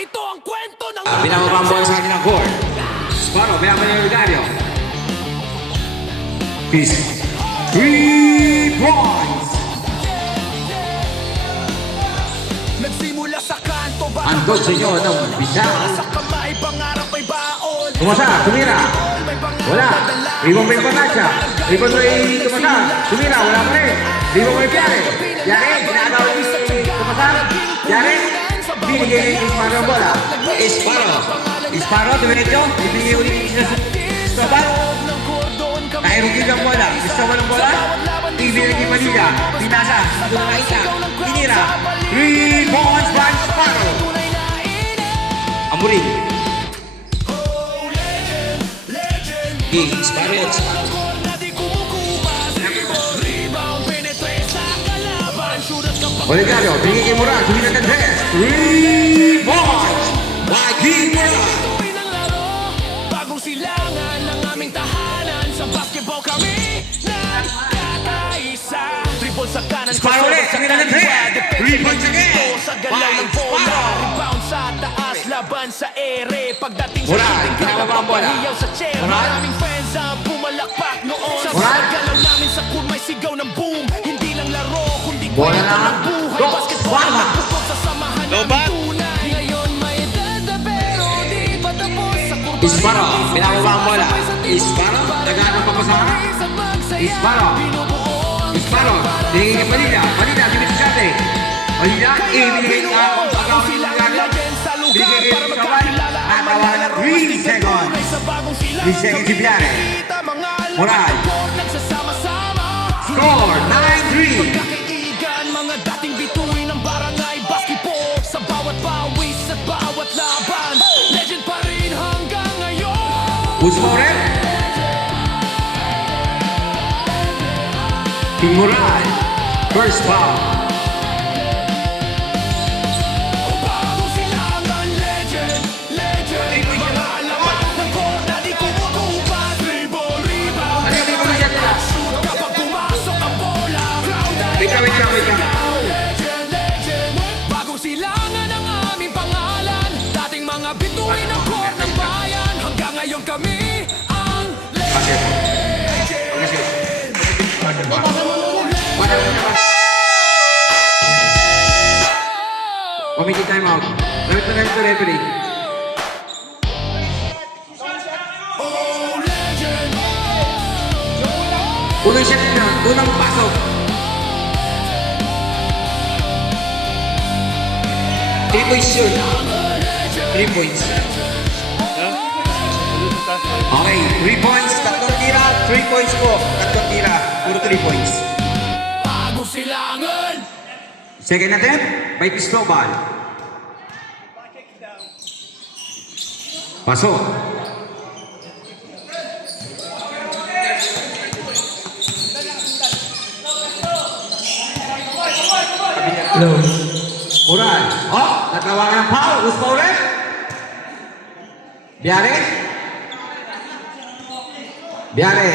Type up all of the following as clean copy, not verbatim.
Ito ang kwento ng Pinapapambuhay sa akin ng court. Sparrow, mayaman yung Vigario. Peace. 3 points. nagsimula sa kanto ba Andog sa inyo ng bisang. sa kamay, pangarap ay baon. Tumasa, tumira. Wala. Ribong pa yung panasya. Ribong pa yung tumasa. Tumira, wala pa rin. Ribong pa yung piyare. Piyare, ginagawa yung tumasa. Piyare, binigay yung Sparrow ang bola. Sparrow, diretso. Ibigay ulit yung Sobal. Nairugin ang bola. Gusto mo ng bola? Ibigay yung Manila. Pinasa. Doon na isa. Tinira. 3 points by Sparrow. Amurin. Sparrow. Oligario, bigay kay Moral. Tumira ng dress. 3 points by King Moral. Bagong silangan ng aming tahanan. Sa basketball kami nagkakaisa. Triple sa kanan, Sparrow ulit, tumira ng dress. 3 points again sa galaw by ng bola. Sparrow. Rebound sa taas, laban sa ere. Pagdating sa Moral, shooting guard, ginagawa ang bola. papahiyaw sa chair. Moral. Maraming fans ang pumalakpak noon. Sa Moral. galaw namin sa court may sigaw ng boom. Hindi lang laro, kundi Bola kwento na. ng buhay. Go, Basketball Sparrow. ang bukod sa samahan namin tunay. Ngayon may edad na pero di pa tapos sa kurba. Sparrow, pinababa ang bola. Sparrow, naghanap pa kasama. Sparrow. Sparrow, binigay kay Manila. Manila, dibit sa atin. Manila, ibigay ka kung pagkawin ng Vigario. Binigay kay Sobal. Natawa na 3 seconds. 3 seconds si Piare. Moral. Score, 9-3. Pagkakaigan, mga dating bituin ng barangay basketball. Sa bawat pawis at bawat laban, legend pa rin hanggang ngayon. Who's more red? King Moral. First foul. Bagong silangan, legend, legend. Mga alamat ng court na di kumukupas. Rebound, rebound. Ano yung tipo na yan nila? Shoot kapag pumasok ang bola. Crowd ay Wait ka. legend, legend. Bagong silangan ang aming pangalan. Dating mga bituin ng court ng bayan. Hanggang ngayon kami ang Committee timeout. Lamit na ganito referee. legend. Unang shot na, unang pasok. 3 points yun. 3 points. Okay, 3 points, tatlong tira, 3 points po. Tatlong tira, puro 3 points. Bagong silangan. Second attempt, by Cristobal. Pasok. Hello. Moral. Oh, natawagan ng foul. Who's foul ulit? Biare? Biare.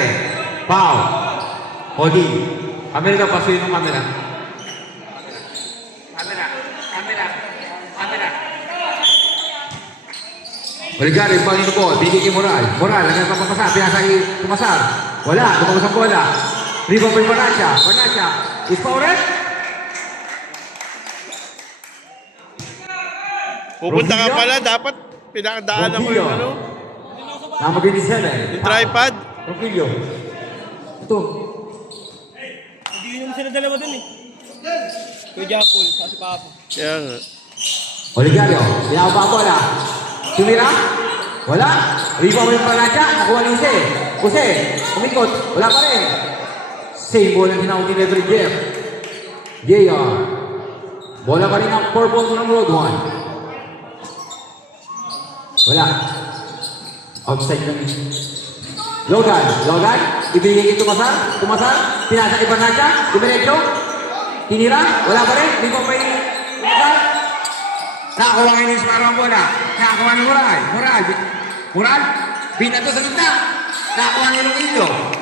Foul. Holding. Camera ka, pasuyin ng camera. Camera. Oligari, bang ito po, bigay kay Moral. Moral, hanggang papapasa, pinasa kay Tumasar. Wala, tumapos ang bola. Rebound pa yung Panasya. Is foul ulit? Pupunta ka pala, dapat pinakadaanan mo yung ano, Namaginis yan eh. yung tripod. Roquillo. Ito. Hindi yun sila dalawa dun eh. Kuya Japol, si Papa. Kaya nga. Oligario, pinababa ang bola. Tumira? Wala. Rebound mo yung Panasya, nakuha ni Jose. Jose, umikot. Wala pa rin. Same bola din ako delivery Jeff. JR. Bola pa rin ang purple ng road 1. Wala. Outside lang. Logan. Ibigay kay Tumasar. Pinasa kay Panasya. Dumiretso. Tinira. Wala pa rin. Hindi pa may Tumasar. Nakakuha ngayon yung Sparrow ang bola. Nakakuha ng Moral. Binato sa gitna. Nakakuha ng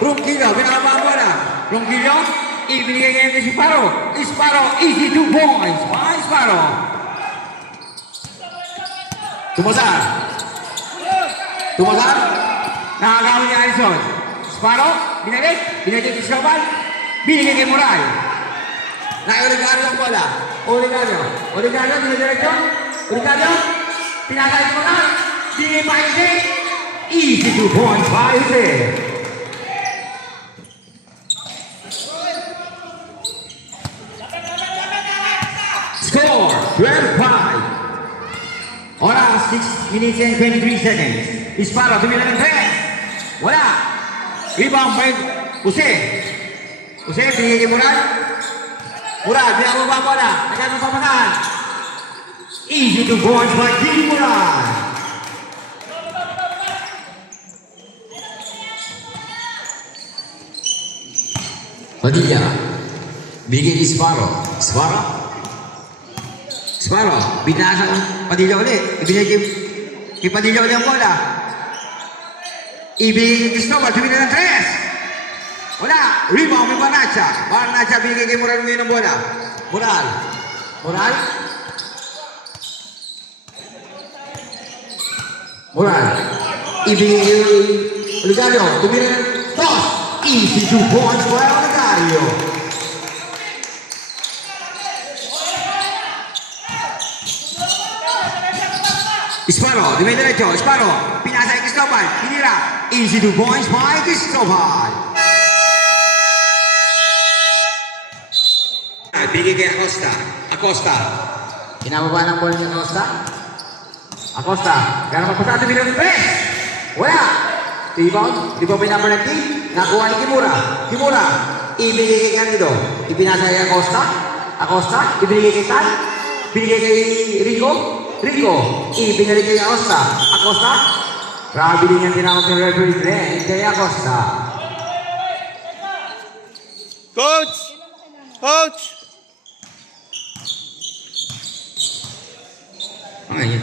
Ronquillo. Pinakaba ang bola. Ronquillo. Ibigay ngayon kay Sparrow. Sparrow. Easy 2 points. Isparo. Tumasar. Tumasar. Nakagawin ni Alison. Isparo. Binalik. Binalik si Scobal. Binigay kay Moral. Naka-Origario ang bola. Origario. Origario. Dinidiretso. Origario. Pinakay si Moral. Binigay pa Jose. Easy 2 points by Jose. Score 12-5. Oras 6 minutes and 23 seconds. Isparo, tumila ng 3. Wala. Rebound by Jose. Jose, pinigay kay Moral. Moral, binababa mo na. Nagkano pamasahan. Easy 2 points by Jimmy Moral. Padilla. Bigay kay Isparo. Isparo. Isparo. Binasa ng Padilla ulit. Ibigay kay Padilla ulit ang bola. Ibigay kay Cristobal. Tumila ng 3. Wala. Rebound may Barnacha. Barnacha binigay kay Moral ngayon ng bola. Moral. Moral. Moral. Ibigay kay Oligario. Tumila ng 2. Easy 2 points by Oligario. Isparo, di may diretso. Isparo. Pinasa kay Cristobal. Pinira. Easy 2 points by Cristobal. Bigay kay Acosta. Acosta. Pinababa ng bola ni Acosta. Acosta. Gano'n magpasa sa bilang ng 3. Wala. Rebound. Di ba may number 19? Nakuha ni Kimura. Kimura. Ibigay kay Candido. Ipinasa kay Acosta. Acosta. Ibigay kay Tan. Binigay kay Rico. Rico. Ibinalik kay Acosta. Acosta. Grabe din yung tinawag ng referee Glenn kay Acosta. Coach! Coach! Ay.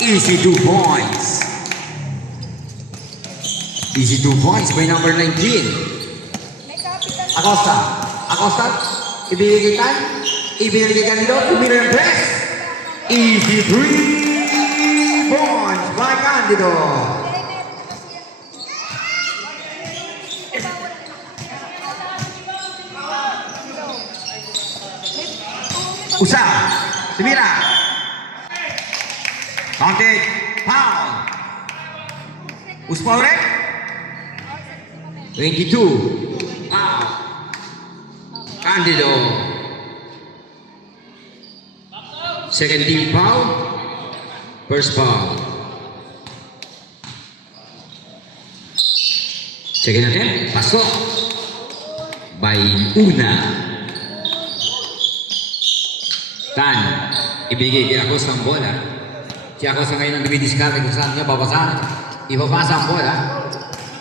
Easy 2 points. Easy 2 points by number 19. Acosta. Acosta. Ibigay kay Tan. Ibigay kay Candido. Tumira ng press. Easy 3 points by Candido. Usa. Tumira. Counted. Foul. Uspaure. 22. Foul. Candido. Second team foul. First foul. Check natin. Pasok. By Una. Tan. Ibigay kay Acosta ang bola. Si Acosta ngayon ang dumidiskarte kung saan niya babasahan. Ibabasa ang bola.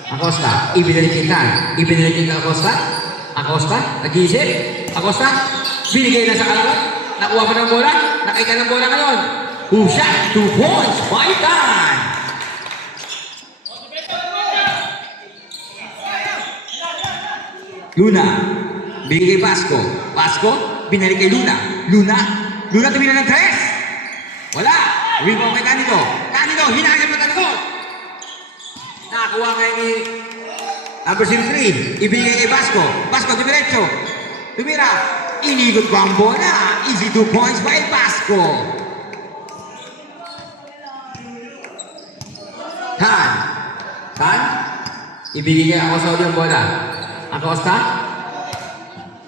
Acosta. Ibinalik kay Tan. Ibinalik kay Acosta. Acosta. Nag-iisip. Acosta. Binigay na sa kalaban. Nakuha pa ng bola. Nakaika ng bola ngayon. Husha. 2 points. By Tan. Luna. Binigay kay Pasco. Pasco. Binalik kay Luna. Luna. Luna tumira ng 3. Wala. Rebound kay Candido. Candido. Hinagin mo talikod. Nakakuha kay ni number 03. Ibigay kay Pasco. Pasco dumiretso. Tumira. Inigot pa ang bola. Easy 2 points by Pasco. Tan. Tan. Ibigay kay Acosta ang bola. Acosta.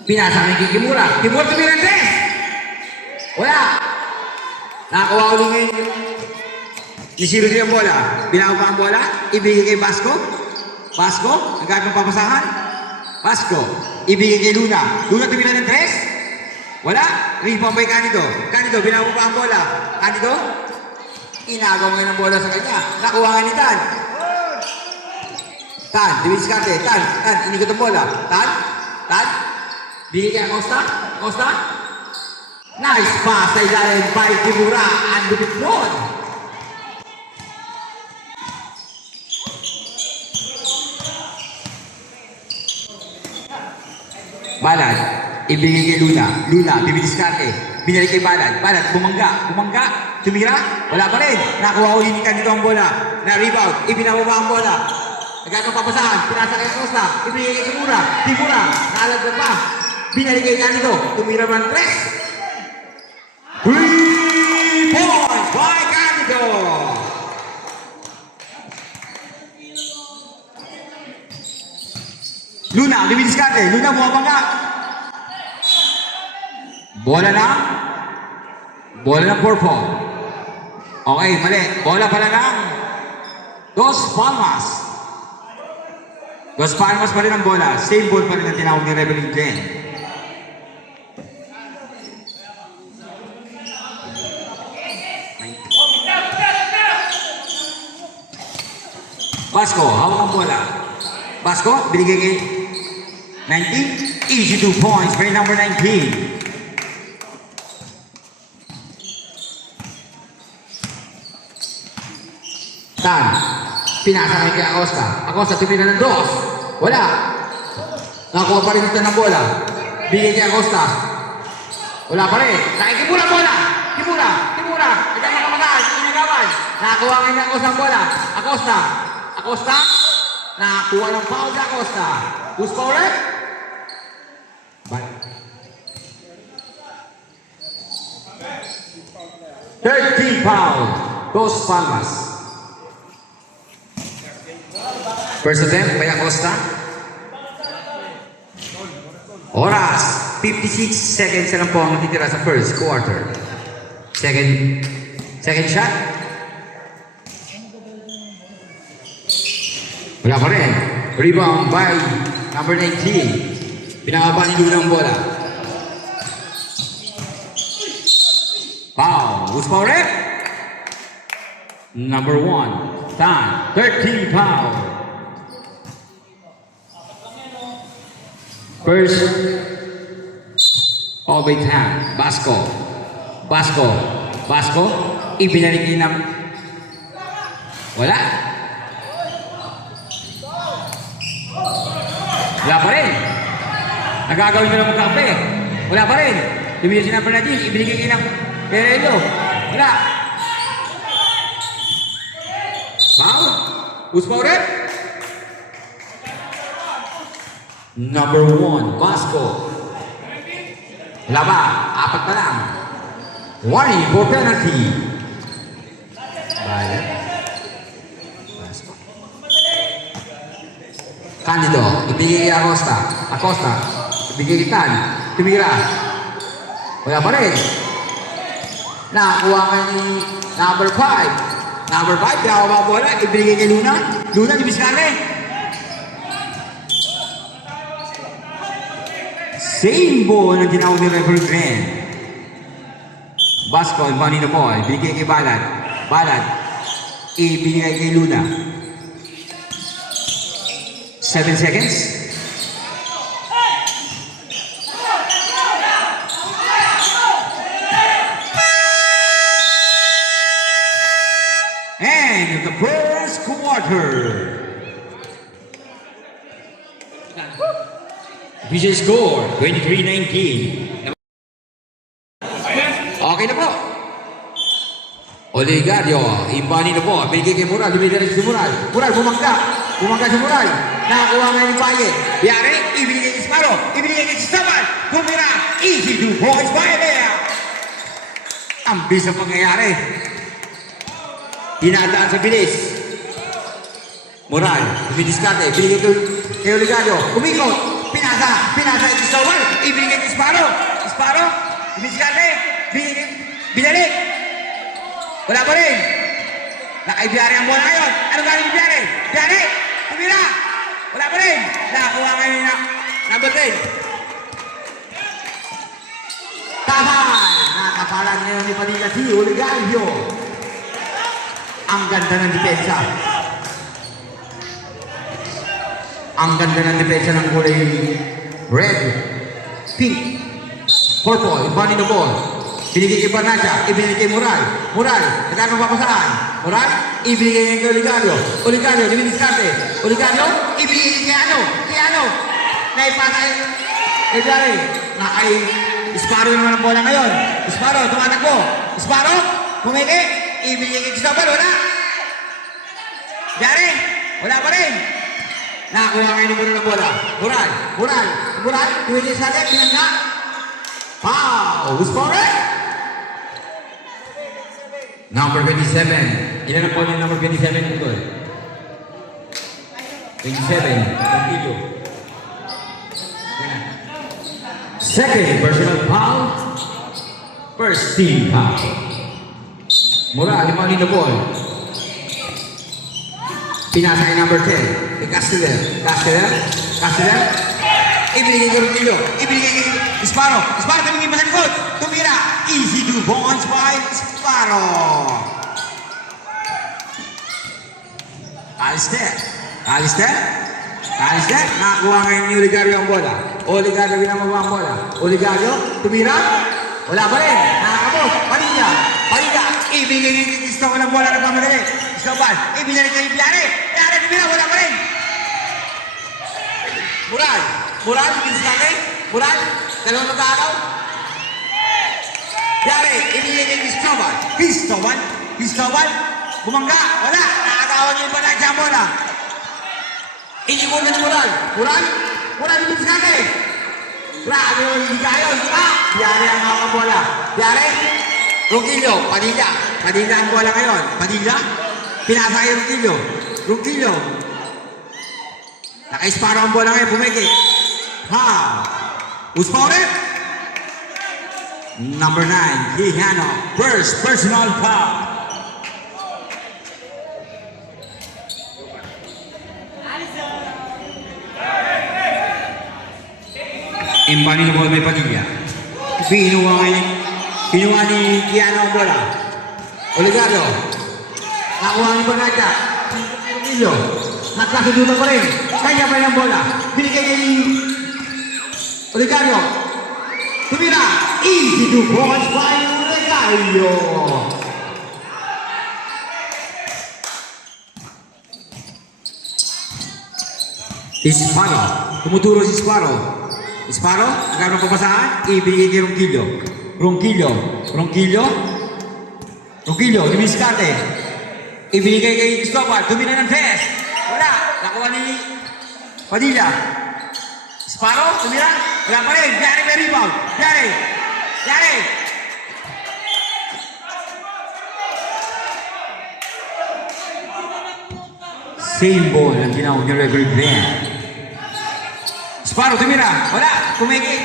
Pinasa kay Kimura. Kimura tumira ng 3. Wala. Nakakuha ulit ngayon ni Siro ang bola. Binawa pa ang bola. Ibigay kay Pasco. Pasco. Nagkakit ng papasahan. Pasco. Ibigay kay Luna. Luna tumira ng 3. Wala. Rebound by Candido. Candido. Binawa pa ang bola. Candido. Inagaw ngayon ang bola sa kanya. Nakuha nga ni Tan. Tan. Diwiskarte. Tan. Tan. Inigot ang bola. Tan. Tan. Bigay kay Acosta. Acosta. Nice pass sa ilalim by Kimura and Lupitron. Balad, ibigay kay Luna. Luna, bibidiskarte. Binalik kay Balad. Balad, bumangga. Bumangga. Tumira. Wala pa rin. Nakuha uli ni Candido ang bola. Na-rebound. Ibinababa ang bola. Nagkakang papasahan. Pinasa kay Costa. Ibigay kay Kimura. Kimura. Naalagdag pa. Binalik kay Candido. Tumira man press. 3 points by Candido. Luna, lumidiskarte. Luna, bumabangga. Bola ng purple. Okay, mali. Bola pala ng Dos Palmas. Dos Palmas pa rin ang bola. Same ball pa rin ang tinawag ni Rebellion Glenn. Basco, hawak ang bola. Basco, binigay kay 19. Easy 2 points for number 19. Tan, pinasa kay Acosta. Acosta, tumira ng dos. Wala. Nakuha pa rin ito ng bola. Bigay kay Acosta. Wala pa rin. Nakikimura bola. Kimura. Ito mga kamataan. Inagawan. Nakuha ngayon ng Acosta ang bola. Acosta. Nakuha ng foul sa Acosta. Who's fouled? Bye. 13 foul. Dos Palmas. First attempt by Acosta. Oras, 56 seconds na lang po ang natitira sa first quarter. Second shot. Wala pa rin. Rebound by number 19. Pinangaba ni Luna ang bola. Foul. Who's fouled? Number 1. Tan. 13 foul. First, all by Tan. Basco. Ibinalik din ng... Wala pa rin. Nagagawin na lang magkape. Wala pa rin. Tumira si number 19. Ibinigay kayo ng Perello. Wala. Foul. Who's fouled? Number 1, Basco. Wala ba? 4 pa lang. Warning for penalty. Bayan. Basco. Candido. Ibigay kay Acosta. Ibigay kay Tan. Tumira. Wala pa rin. Nakakuha ka ni number 5. Number 5, pinakababa bola. Ibigay kay Luna. Luna, dibiskarte. Same ball na tinawag ni Reverend Glenn. Basco, money na ball. Binigay kay Balad. Ibinigay kay Luna. 7 seconds. End of the first quarter. Visual score, 23-19. Okay na po. Oligario, imbani na po. Binigay kay Mural, lumidiretso si Mural. Mural, bumangga si Mural. Nakakuha ngayon yung Paye. Yari, ibinigay kay Sparo. Ibinigay kay Sisaban. Tumira, easy 2 points by Lea. Ang bilis ang pangyayari. Dinadaan sa bilis. Mural, lumidiskarte. Binigay kay Oligario. Kumikot. Pinasa kay Sisaban. Ibinigay kay Sparo. Lumidiskarte. Binalik. Wala pa rin. Nakaibiyari ang bola ngayon. Ano galing ibiyari? Biyari! Tumira! Wala pa rin. Nakakuha ngayon na number 10. Tahan! Nakapalan ngayon ni Padilla si Oligario. Ang ganda ng depensa. Ang ganda ng depensa ng kulay red, pink, purple, ibani na ball. Binigay kay Barnacha, ibinigay kay Mural. Nagkakang papasaan. Mural, ibinigay kay Oligario. Oligario, ibinigay kay Oligario, ibinigay kay ano? Naipasa kay Biare. Nakay Sparrow naman ang bola ngayon. Sparrow, tumatakbo. Sparrow, pumiki. Ibigay kay Cristobal, wala. Biare, wala pa rin. Nakakuha ngayon yung ng bola. Mural, tuwili sa atin, pinangga. Foul, Sparrow. Number 27. Ilan ang point yung number 27 ito? 27. Continuo. Second personal foul. First team foul. Mura, limang lino ball. Pinasa kay number 10. Kay Casteller. Ibigay kay Rodillo. Ibigay kay Sparrow. Sparrow, tumingin pa sa likod. Tumira. Easy 2 points by Sparrow. Alister. Nakakuha ngayon ni Oligario ang bola. Oligario binamawa ang bola. Oligario, tumira. Wala pa rin. Nakakabot. Padilla. Ibigay kay Cristobal ang bola. Nagmamadali. Cristobal. Ibigay kay Biare. Biare, tumira. Wala pa rin. Mural, bilis natin. Mural, dalawang magkakaw. Biare, ibigay kay Cristobal. Bumangga. Wala. Nakakawag yung iba na dyan bola. Inikunan ni Mural, bilis natin. Grabe yung hindi kayo. Biare ang hawak bola. Biare, Ronquillo, Padilla ang bola ngayon. Padilla, pinasa kay Ronquillo. Naka-Sparrow ang bola ngayon, pumiki. Who's for it? Number 9, Quijano. First personal foul. Impani ng bola may Padilla. Kinuha ni Quijano ang bola. Oligario. Nakuha ni Bonaccia. Ronquillo. Nagkasudutan pa rin. Kanya pa rin ang bola. Binigay kay Oligario. Tumira. Easy 2 points by Oligario. Sparrow. Tumuturo si Sparrow. Agad ng papasahan. Ibigay kay Ronquillo. Dumiskarte. Ibigay kay Cristobal. Tumira ng test. Wala. Nakuha ni Padilla. Sparrow, tumira. Wala pa rin. Biare may rebound. Biare. Same ball ang ginawa ni referee Ben. Sparrow, tumira. Wala. Kumigi.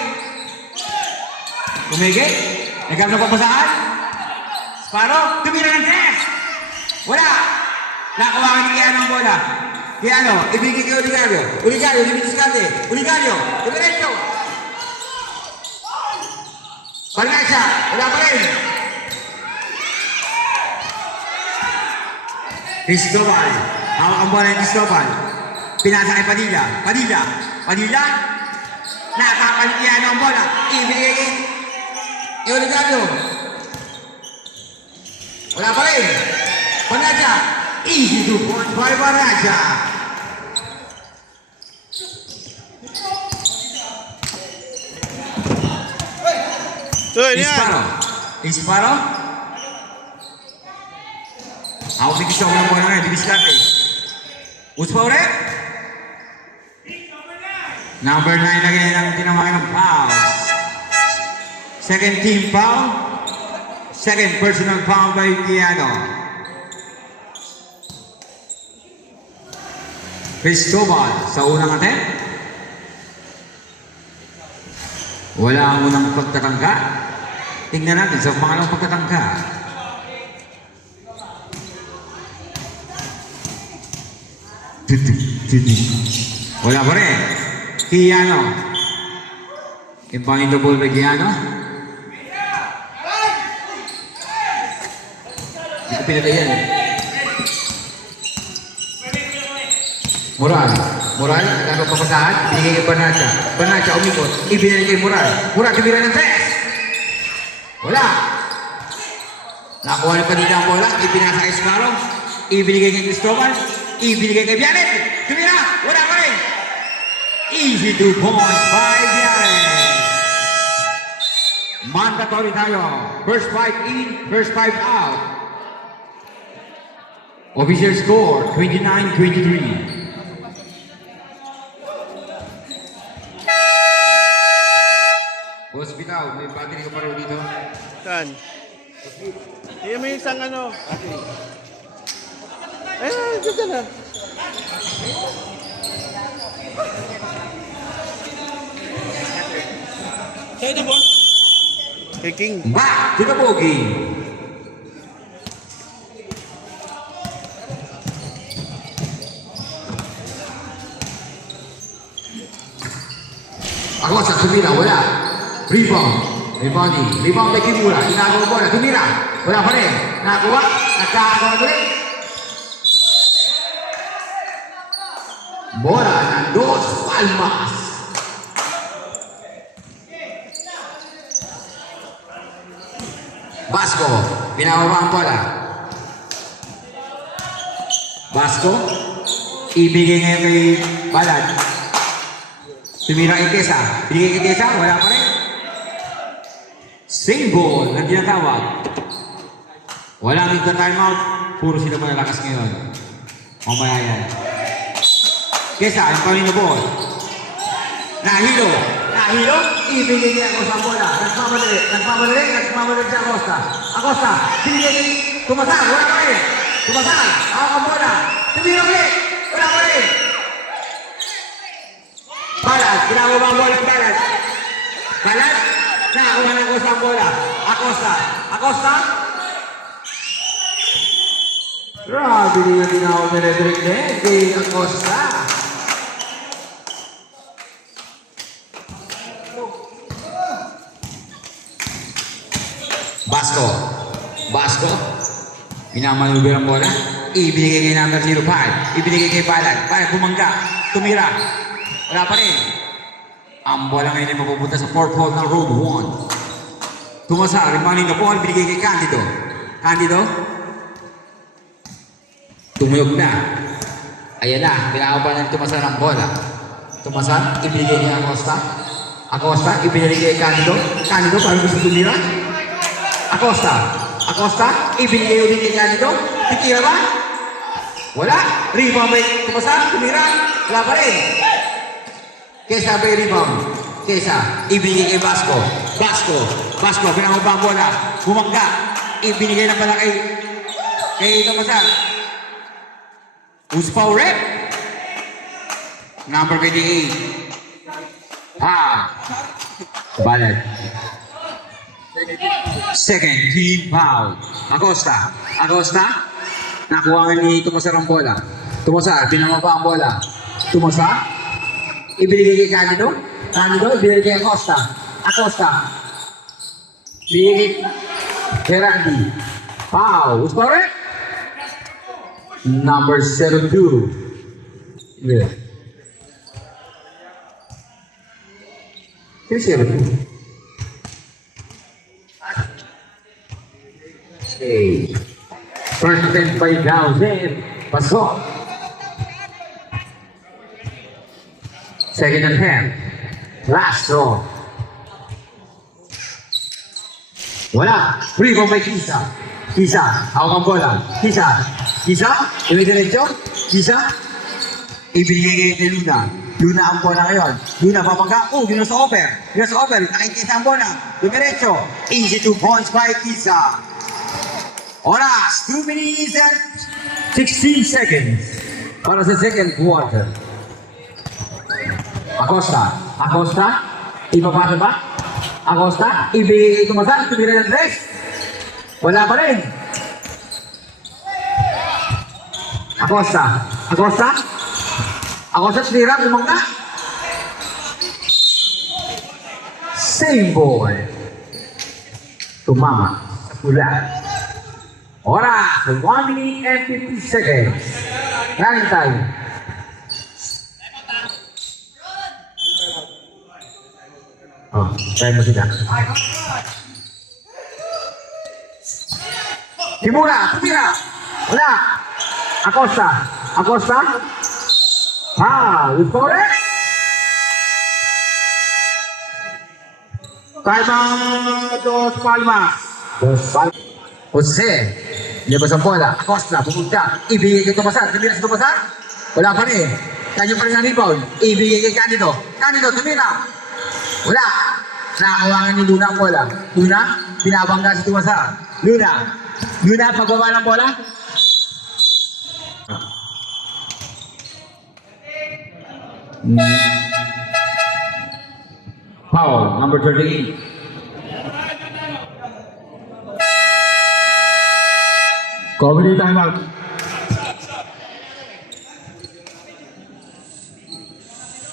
Nagkakaroon ng papasahan. Sparrow, tumira ng test. Wala. Nakuha ni Quijano ang bola. Quijano, ibigay kay Oligario, limitis kate. Oligario, diretso. Bonaccia, wala pa rin. Cristobal, hawak ang bola ni Cristobal. Pinasa kay Padilla. Nakakapal ni Quijano ang bola. Ibigay kay Oligario. Wala pa rin. Bonaccia, easy 2 points by Bonaccia. So, yan. Sparrow. Ako si Cristobal ang bola ngayon. Dibiskarte. Who's for it? Number 9 lagi ang tinawagan ng foul. Second team foul. Second personal foul by Quijano. Cristobal sa unang attempt. Wala ang unang pagtatangka. Tingnan natin sa pangalawang pagtatangka. Wala pa rin. Quijano. Impangin the ball by Quijano. Hindi ko pinatayan. Mural, nagkakaroon papasahan, binigay kay Bonaccia, umikot, ibinigay kay Mural, tumira ng test. Wala. Nakuha ni Padilla ang bola, ipinasa kay Sparrow, ibinigay kay Cristobal, ibinigay kay Biare, tumira, wala pa rin. Easy 2 points by Biare. mandatory tayo. First 5 in, first 5 out. Official score, 29-23. Hospital, may battery ka pa rin dito? Saan? Iyan mo yung isang ano. Dito na. Sa'yo ito, boss. Kay King. Back to the bogey. Ako sa tumira, wala. Rebound. Rebound kay Kimura. Inagawa bola. Tumira. Wala pa rin. Nakakuha. Nagkakakuha ulit. Bola ng Dos Palmas. Basco. Pinababa ang bola. Basco. Ibigay ngayon kay Balad. Tumira kay Kesa. Binigay kay Kesa. Wala pa rin. Same ball na tinatawag. Walang into timeout. Puro sila malalakas ngayon. Mamaya yan. Kesa, yung kami na ball. Nahilo. Nahilo. Ibigay niya ako sa bola. Nagmamadali siya Acosta. Acosta. Binigay niya. Tumasal. Wala pa rin. Tumasal. Ako ang bola. Tumira ulit. Wala pa rin. Balad. Ginagawa ang bola ng Balad. Balad. Nakakuha ng Acosta ang bola. Acosta. Acosta. Grabe niya tinawag na Redrick din. Kay Acosta. Basco. Basco. Pinamanubi ang bola. Ibinigay kay number 05. Ibinigay kay Balad. Balad bumangga. Tumira. Wala pa rin. Ang bola ngayon ay mapupunta sa fourth hole ng road 1. Tumasa. Remaining the ball. Binigay kay Candido. Candido. Tumuyog na. Ayan na. Pinakapan ng tumasa ng bola. Tumasa. Ibinigay kay Acosta. Acosta. Ibinigay kay Candido. Candido. Parang gusto tumira. Acosta. Acosta. Ibinigay ulit kay Candido. Titira ba? Wala. Rebound by tumasa. Tumira. Wala pa rin. Kesa by rebound. Kesa. Ibinigay kay Basco. Basco. Basco. Pinakabang bola. Bumangga. Ibinigay na pala kay tumasa. Who's foul rep? Number 28. Balad. Second team foul. Acosta. Acosta. Nakuha nga ni Tumasa ang bola. Tumasa. Pinamaba ang bola. Tumasa. Ibinigay kay Candido. Candido. Ibinigay kay Acosta. Acosta. Ibinigay kay Randy. Foul. Who's foul rep? Number 72. Yeah. Here's 72. Okay. First attempt by Dowsen. Pasok. Second attempt. Last throw. Wala. Rebound by Kisa. Kisa. Hawak ang bola. Kisa. Kisa. Diretso. Kisa. Ibinigay kay Luna. Luna ang bola ngayon. Luna papangga. Luna sa offer. Luna sa offer. Nakikita ang bola. Diretso. Easy 2 points by Kisa. Oras. 2 minutes and 16 seconds. Para sa second quarter. Acosta. Acosta. Ipapasa ba? Acosta. Ibigay ito masal. Tumira ng dress. Wala pa rin. Acosta. Acosta. Acosta. Tumira. Bumangga. Same ball. Tumama. Sa pula. Oras. 1 minute and 50 seconds. Running time. Oh, time mo sila. Kimura, tumira. Wala. Acosta. Acosta. With correct. Calma, dos palmas. Jose, labas ang bola. Acosta, pumunta. Ibigay kay Tomasar. Tumira sa Tomasar. Wala pa rin. Kanyo pa rin ang rebound. Ibigay kay Candido. Candido, tumira. Wala. Nakawakan ni Luna ang bola. Luna, binabangga si Tomasar. Luna, pagbaba ng bola. Foul, number 38. Comedy timeout.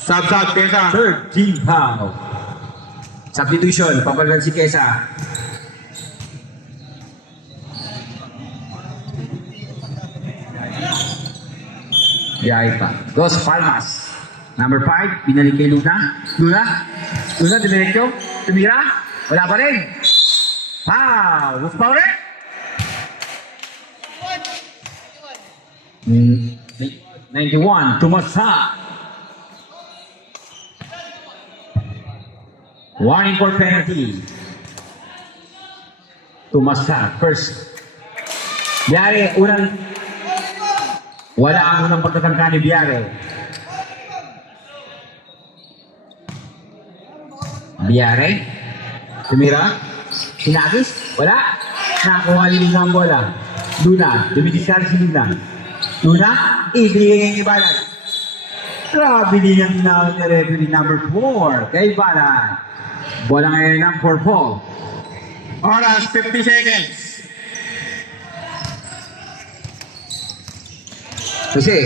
Sub, Kesa. Third team foul. Substitution, papalitan si Kesa. Yay pa. Dos Palmas. Number 5, pinalik kay Luna. Luna, diretso. Tumira. Wala pa rin. Foul. Dos pa ulit. 91, Tumasa. Warning for penalty. Tumasa, first. Biare, unang. Wala ang unang pagtatangka ni Biare. Biare. Tumira. Sinagis. Wala. Nakakuha ni Luna ang bola. Luna. Dumidiskal si Luna. Luna. Ibigay kay Balan. Grabe din ang tinawag ni referee number 4. Kay Balan. Bola ngayon ng 4-4. Oras 50 seconds. Jose,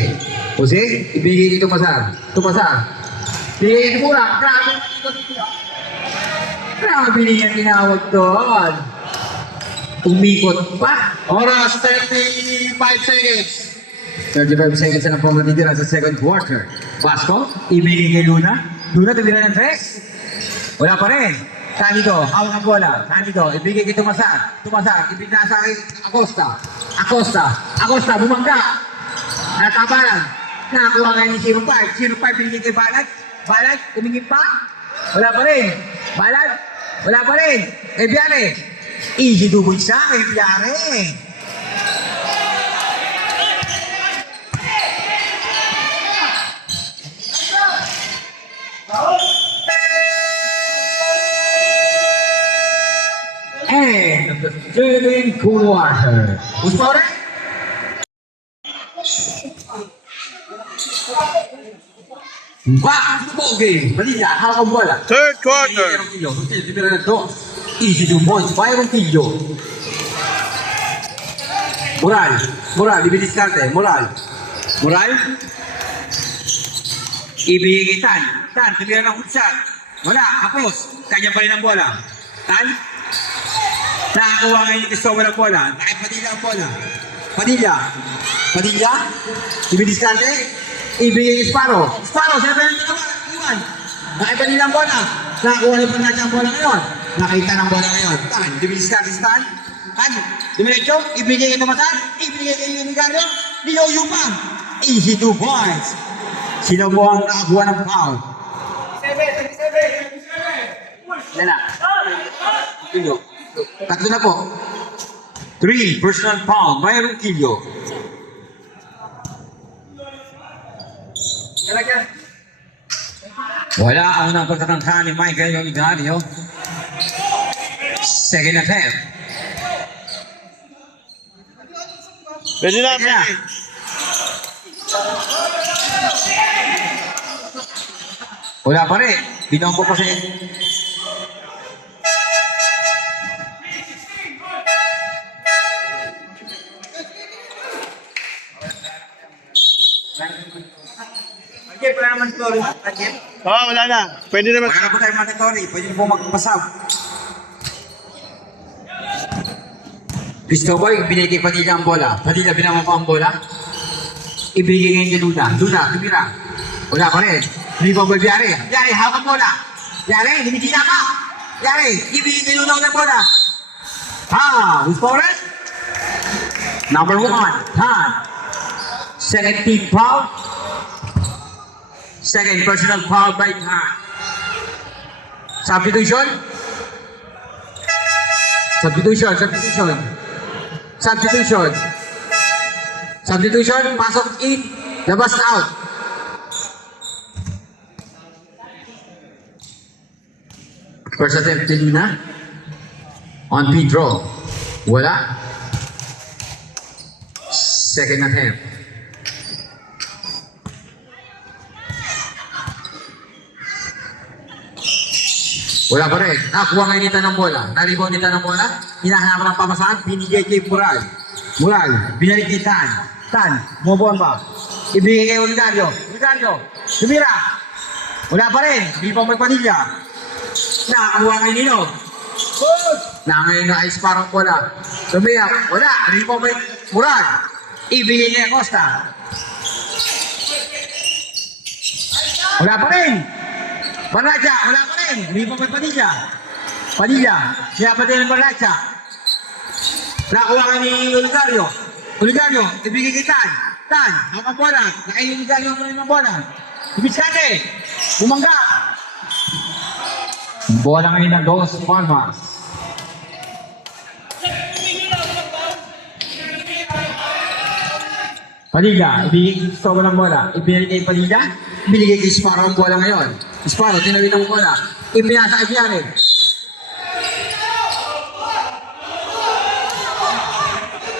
ibigay kay Tomasar. Ibigay kay Mura. Grabe din ang tinawag doon. Umikot pa. Oras 35 seconds. 35 seconds na po matitira sa second quarter. Pasco, ibigay kay Luna. Luna, tumira ng 3. Wala pa rin. Candido, hawak ang bola. Candido, ibigay kay Tomasar. Ibigay sa kay Acosta, bumangga. Natabalan. Nakakuha nga ni 05. 05, binigay kay Balat. Tumingin pa. Wala pa rin. Wala pa rin. Kay Biare. Easy double siya kay Biare. And the third quarter. Who's for it? Pogi! Padilla, hawak ang bola. Third quarter. Easy to points. Bayang Pillo. Moral, ibidiskarte. Moral. Ibigay kay Tan. Tumira ng shot. Wala, kapos. Kanya pa rin ang bola. Tan. Nakakuha ngayon ni Cristobal ang bola. Padilla ang bola. Padilla. Ibidiskarte. Ibigay kay Sparrow. Sila pa rin ang bola. Iwan. Padilla ang bola. Nakakuha rin pa natin ang bola ngayon. Nakita ng bola ngayon. Tan. Ibidiskarte si Tan. Tan. Dumiretso. Ibigay kay Tomasar. Ibigay kay Ricardo. Niyoyo pa. Easy 2 points. Sino po ang nakakuha ng foul? 7. Lala. Kilyo. Tatlo na po. 3 personal foul. Mayroong Kilyo. Wala ang unang pagtatangka ni Michael Oligario. Second attempt. Pwede na. Wala pa rin. Binombo kasi. Wala naman story. Wala na. Pwede naman. Wala na po tayo mandatory. Pwede po magpasab. Cristobal, binigay Padilla ang bola. Padilla, binama pa ang bola. Ibigay ngayon kay Luna. Tumira. Wala pa rin. Rebound by Biare. Biare, hawak ang bola. Biare, hinigila ka. Biare, ibigay kay Luna ang bola. Who's for it? Number 1, Tan. Second team foul. Second personal foul by Tan. Substitution. Substitution, substitution. Substitution. Substitution, pasok in, labas out. First attempt, Lina. On Pedro. Wala. Second attempt. Wala pa rin. Nakuha ngayon nita ng bola. Naribaw nita ng bola. Hinahanapan ng pamasahan. Binigay kay Mural. Mural. Binalik kay Tan. Tan. Bumabomba. Ibigay kay Oligario. Oligario. Sumira. Wala pa rin. Hindi pa may panilya. Nakakuha ngayon nino. Ngayon na ice parang bola. Sumiyak. Wala. Hindi pa may Mural. Ibigay kay Acosta. Wala pa rin. Panacha, wala pa rin. Hindi pa may Padilla. Padilla. Siya pa din ang Panacha. Nakuha ka ni Oligario. Oligario, ibigay kay Tan. Tan, ang bola. Nakain Oligario ang ng bola. Ibiskate. Bumangga. Bola ngayon ng Dos Palmas. Padilla, ibigay kay Sparrow ng bola. Ibigay kay Padilla. Ibigay kay Sparrow ang bola ngayon. Sparrow, tinawin ng bola. Ipinasa kay Pianin.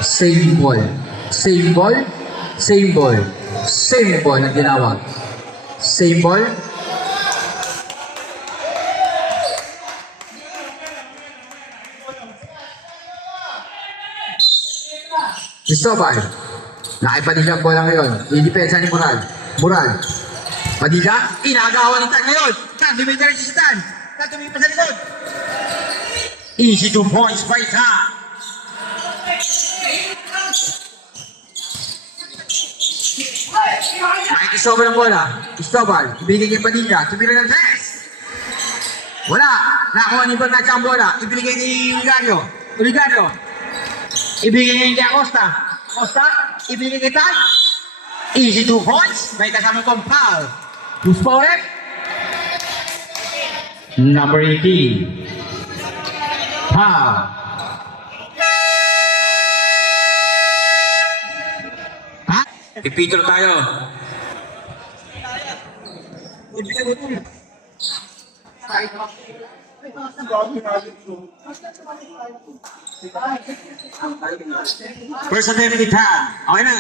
Same ball. Same ball. Same ball. Same ball ang ginawag. Same ball. Cristobal. Nakaipadilla ang bola ngayon. Yung depensa ni Mural. Mural. Padilla. Inagawa ng Tan ngayon. Tan, dumita rin si Tan. Tan, tumingin pa sa likod. Easy 2 points by Tan. Cristobal ang bola. Cristobal. Ibigay kay Padilla. Tumira ng 3. Wala. Nakuha ni Bernacha ang bola. Ibigay kay Oligario. Oligario. Ibigay kay Acosta. Acosta. Ibigay kay Tan. Easy 2 points. May kasama pang foul. Who's fouled? Number 18. Foul. Ha? Ipitro tayo. First attempt ni Tan. Okay na.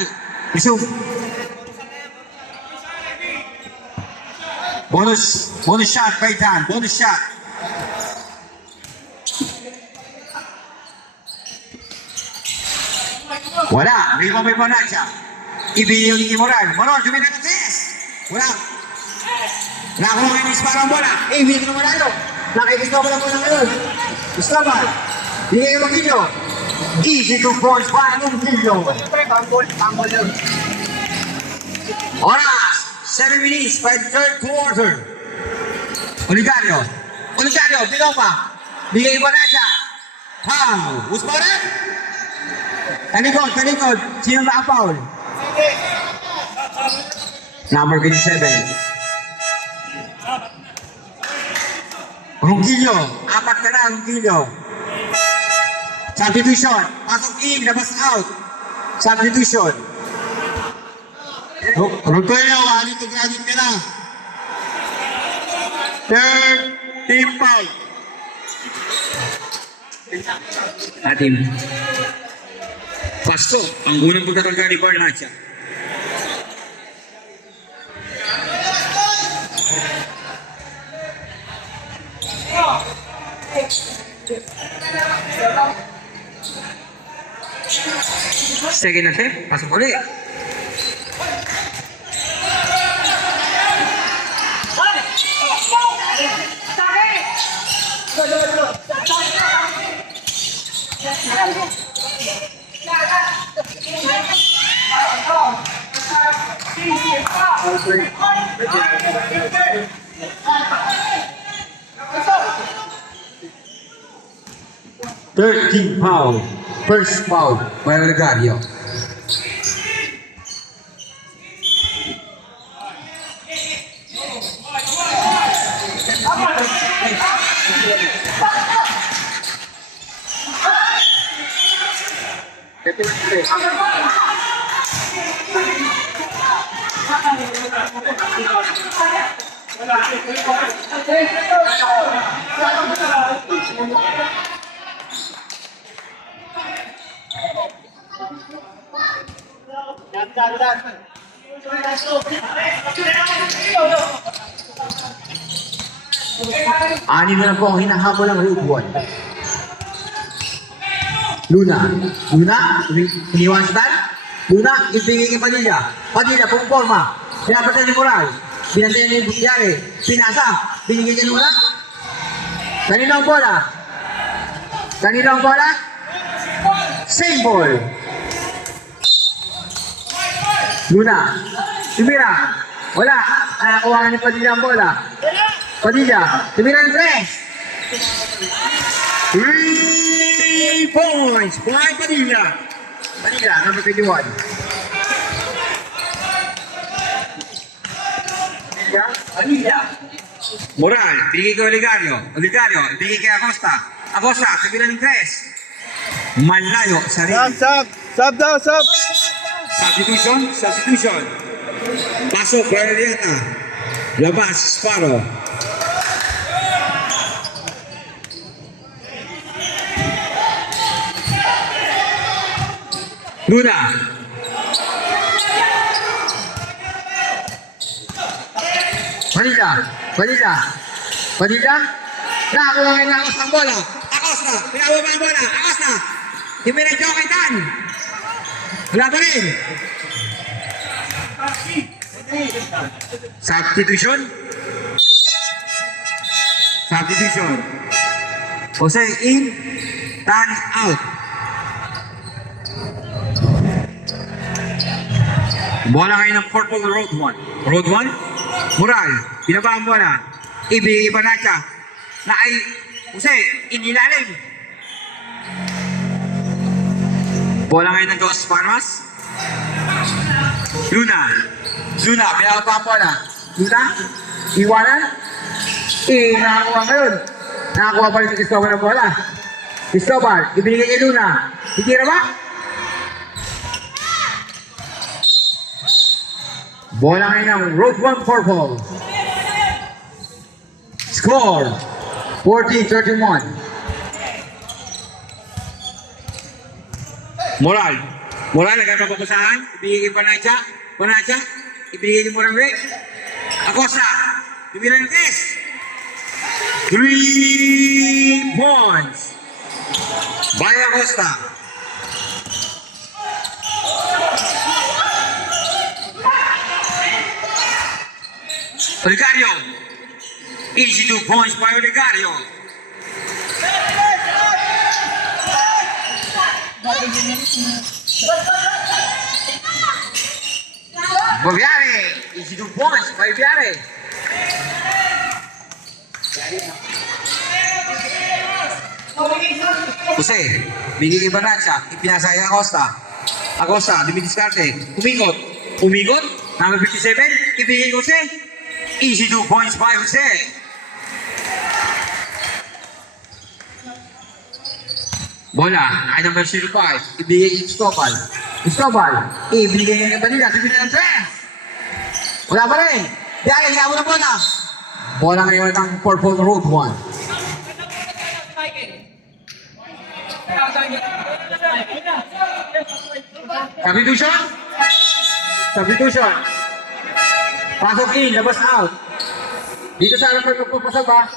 Isuf. Bonus shot by Tan. Bonus shot. Wala. May Panacha. Ibigay yung ni Moral. Moral, dumita ng test. Wala. Nakuha ngayon yung Sparrow ang bola. Ibigay ko naman ito. Nakikistobal ang bola ngayon. Cristobal. Bigay yung Magillo. Easy 2 points by Magillo. Oras. 7 minutes by the third quarter. Oligario. Oligario, bilaw pa. Bigay ba na siya? Foul. Who's for it? Talikod, talikod. Sino naka-foul? Number 27. Ronquillo. Apat ka na, Ronquillo. Substitution. Pasok in, labas out. Substitution. Ronquillo, alit to granit ka na. Third team foul. Atim. Pasto, ang unang pagtatangka ni Barnacha. Second attempt, pasok ulit. Third team foul. First foul by Oligario. Anim na po ang hinahabol ng road 1. Luna. Luna, iniwan sa tan. Luna, ibigay kay Padilla. Padilla, pumuporma. Pinapatay ni Moral. Binantayan ni Biyare. Pinasa. Binigay kay Luna. Kanino ang bola? Kanino ang bola? Same ball. Luna. Tumira. Wala. Nakakuha ni Padilla ang bola. Padilla. Tumira ng 3 points. By Padilla. Padilla, number 21. Padilla. Moral, bigay kay Oligario. Oligario, bigay kay Acosta. Acosta, tumira ng 3. Malayo sa ring. Sub daw, sub. Substitution. Pasok, Barrieta. Labas, Sparrow. Luna. Padilla. Nakakuha kayo ng Acosta ang bola. Acosta, pinababa ang bola. Acosta. Diminadyo kay Tan. Wala pa rin. Substitution. Jose in, Tan out. Bola kayo ng purple road 1. Road 1. Moral, binaba ang bola. Ibigay pa na siya. Na ay, Jose, inilalim. Bola ngayon ng Dos Palmas. Luna, binaba pa ang bola. Luna, iwanan. Nakakuha ngayon. Nakakuha pa rin si Cristobal ang bola. Cristobal, ibinigay kay Luna. Hindi na ba? Bola ngayon ng Road 1 Purple. Score, 40-31. Moral, nagkakapapasahan. Ibigay kay Panacha. Ibigay kay Morambe. Acosta, tumira ng 3 points. By Acosta. Oligario. Easy 2 points by Oligario. Viare. Easy 2 points by Viare. Jose, bigay kay Banacha. Ipinasa kay Acosta, dumidiskarte. Umikot. Number 57. Ibigay kay Jose. Easy 2 points by Jose. Bola, ay number 05. Ibigay kay Cristobal. Ibigay kay Manila. Tumira ng 3. Wala pa rin. Dahil hinabot ng bola. Bola ngayon ng Purple Road 1. Substitution. Pasok in, labas out. Dito sa harapan magpapasok ba?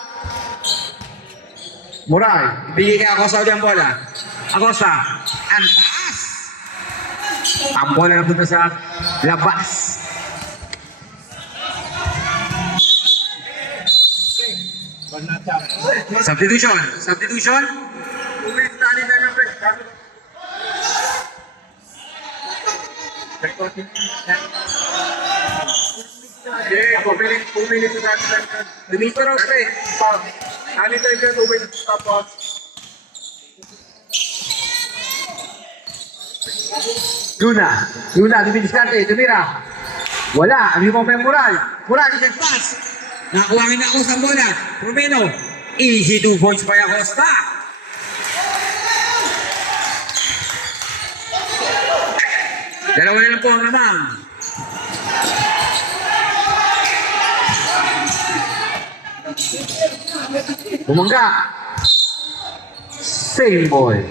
Moral, ibigay kay Acosta ulit ang bola. Acosta, ang taas. Ang bola na punta sa labas. Substitution. Luna, dumidiskarte, tumira. Wala, ang mo pa yung Moral, isang pass. Nakakuha na ako sa bola. Romeno, easy 2 points pa yung Acosta. Dalawa na lang po ang lamang. Bumangga. Same ball.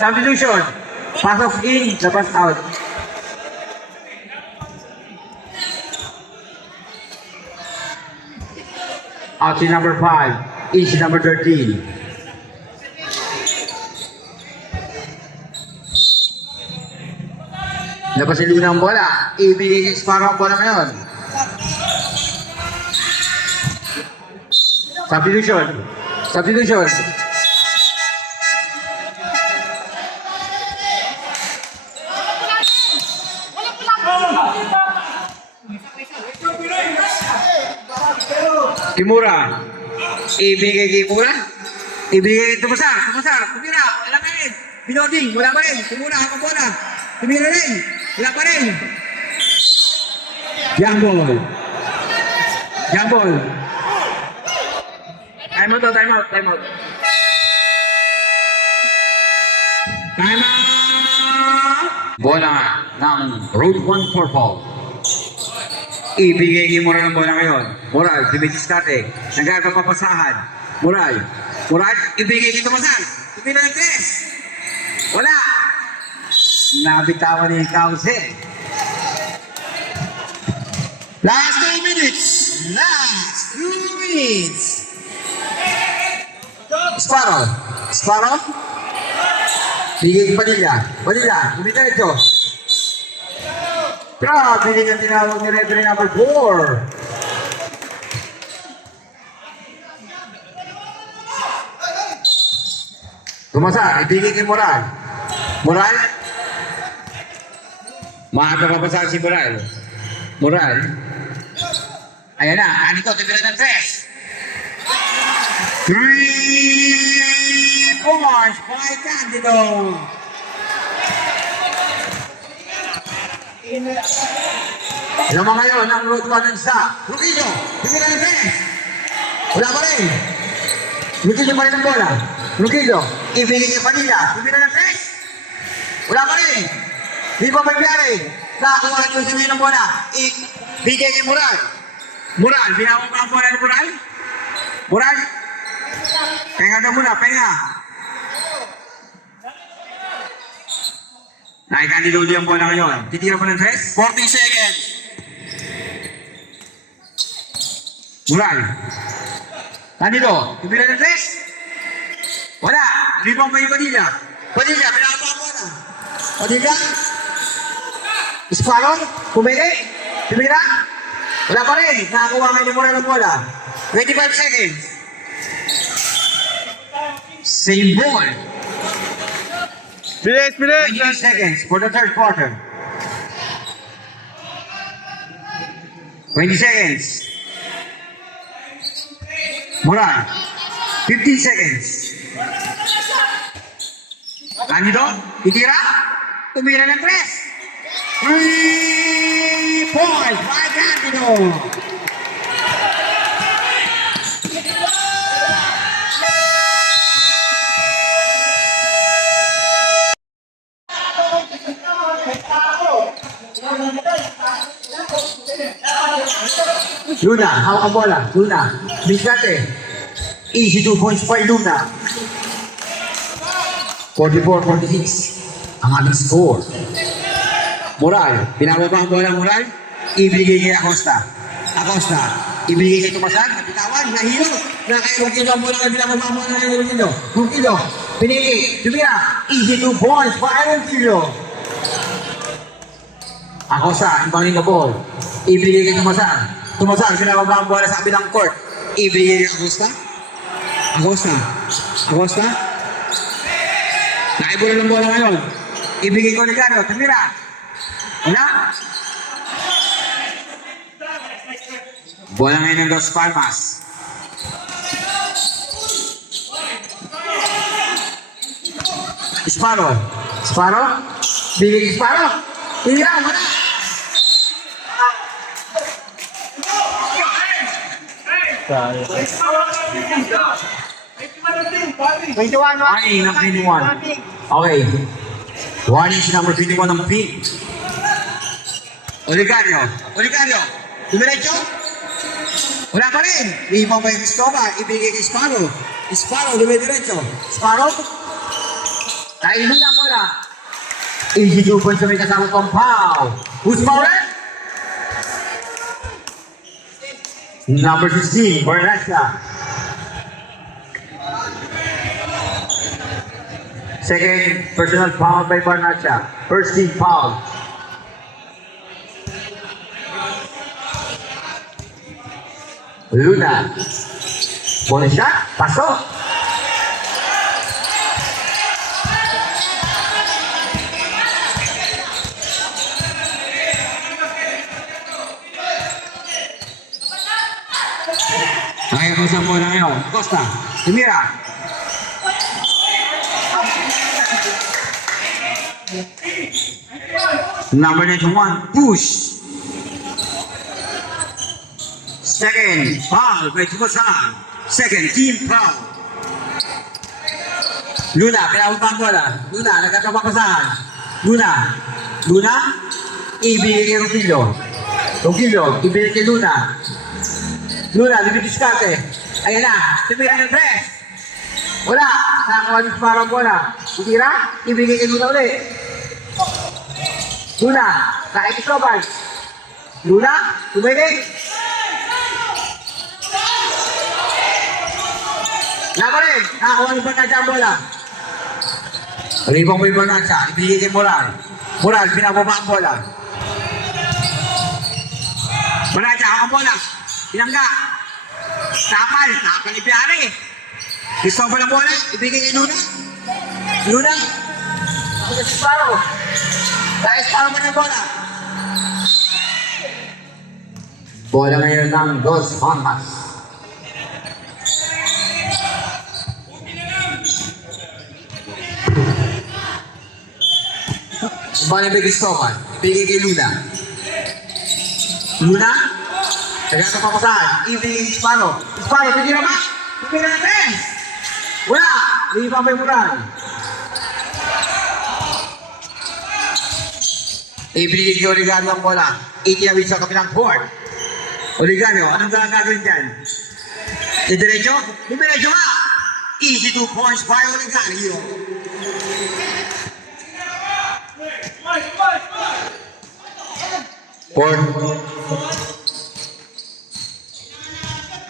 Substitution. Pasok in, labas out. Out si number 5. In si number 13. Labas si Luna ang bola. Ibigay si Sparrow ang bola ngayon. Substitution. Substitution. Kimura. Ibigay kay Kimura. Ibigay kay Tumasar. Tumasar. Tumira. Wala pa rin. Binoding. Wala pa rin. Kimura. Ang bola. Tumira rin. Wala pa rin. Young ball. Young ball. Time out. Time out. Time out. Time out. Bola ng Road 1 Purple. Ibigay kay Moral ang bola ngayon. Moral, dumidiskarte. Nagkakapapasahan. Moral. Moral, ibigay kay Tumasan. Tumira ng 3. Wala. Nabitawan ni Kause. Last 2 minutes. Last 2 minutes. Sparrow. Sparrow. Bigay kay Padilla. Padilla, kumita ito. Grabe din ang tinawag ni referee number 4. Tumasa, ibigay kay Moral. Moral? Makakapapasa si Moral. Moral? Ayan na, anito, tumira ng 3. 3 points by Candido. Alam mo ngayon, ang road 1 ng stop. Ruquillo, tumira ng 3. Wala pa rin. Ruquillo pa rin ang bola. Ruquillo, ibigay kay Padilla. Tumira ng 3. Wala pa rin. Di pa magyari. Nakakuha niyo sa ng bola. Ibigay kay Moral. Moral, binawag pa ang bola ni Moral. Moral. Penga na muna, penga. Nakikandido ulit ang bola ngayon. Titira pa ng 3. 40 seconds. Moral. Kandido, tumira ng 3. Wala. Libang pa yung Padilla. Padilla, binawag pa ang bola. Padilla. Sparrow, pumili. Tumira. Wala pa rin. Nakakuha ngayon ni Moral ang bola. 25 seconds. Same ball. Bilis, bilis! 20 seconds for the third quarter. 20 seconds. Moral. 15 seconds. Candido, itira. Tumira ng 3. 3 points by Candido. Luna, hawak ang bola. Luna, biskate. Easy 2 points for Luna. 44-46 ang ating score. Moral, pinababa ang bola Moral. Ibigay kay Acosta. Acosta, ibigay kay Tumasan. Napitawan, nahilo. Nakaiwagin ang bola. Pinababa ang bola ng Ruquillo. Ruquillo, pinili. Tumira. Easy 2 points for Ruquillo. Acosta, imbangin the ball. Ibigay kay Tumasan. Tumasan, pinababa ang bola sa kabilang court. Ibigay kay Acosta. Acosta. Acosta. Naibola ng bola ngayon. Ibigay ko ni Gano. Tumira. Wala. Bola ngayon ng Dos Palmas. Sparrow. Sparrow. Bigay kay Sparrow. Tumira. Wala. Sayang. 21, warning ng 21. Okay. Warning si number 21 ng pink. Oligario. Dumiretso. Wala pa rin. Iipaw pa yung Cristobal. Ibigay kay Sparrow. Sparrow, dumiretso. Sparrow. Kailo na bola. Easy 2 points sa may kasama pang foul. Who's fouling? Number 16, Bernasca. Second personal foul by Bernasca. First team foul. Luna. Bonus shot. Pasok. Nakikita mo na ngayon. Costa. Tumira. Number 91. Push. Second foul by Tumasan. Second team foul. Luna, pinapang bola. Luna, nagkakapapasahan. Luna, ibigay kay Roquillo. Ibigay kay Luna, lumidiskarte. Ayan na, tumira ng press. Wala, nakakuha ng parang bola. Tumira, ibigay kay Luna ulit. Luna, nakikisobal. Luna, tumilig. Lama rin, nakakuha ng Bernasca ang bola. Ribong mo yung Bernasca, ibigay kay Moral. Moral, binababa ang bola. Bernasca, ang bola. Pinangga. Tapal ni Piare. Cristobal ang bola, ibigay kay Luna. Sparrow. Dahil Sparrow pa ng bola. Bola ngayon ng Dos Hondas. Bola by Cristobal, ibigay kay Luna. Tagato pa ko saan? Ibigay kay Sparrow. Pwede na ba? Pwede na tres! Wala! Hindi pa may Moral. Ibigay kay Oligario ang bola. Itinawid sa kapilang court. Oligario, anong gagawin dyan? Diretso? Diretso ba? Easy 2 points by Oligario. Four.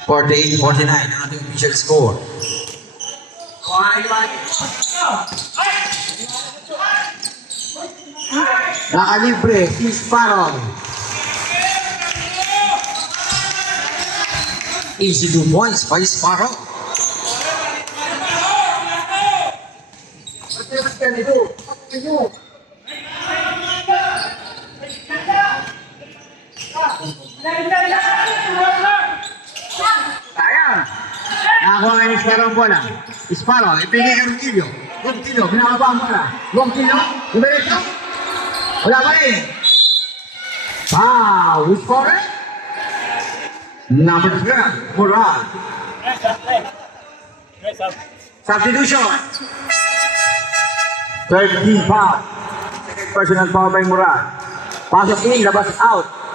48-49 ang ating official score. Nakalibre si Sparrow. Easy 2 points by Sparrow. Sayang. Nakakuha nga ni Sparrow ang bola. Sparrow, ipigay ka Roquillo. Binababa ang bola. Roquillo, dumiretso. Wala pa rin. Wow, who's for it? Number 12, Moral. Substitution. Third team foul. Second personal foul by Moral. Pasok in, labas out.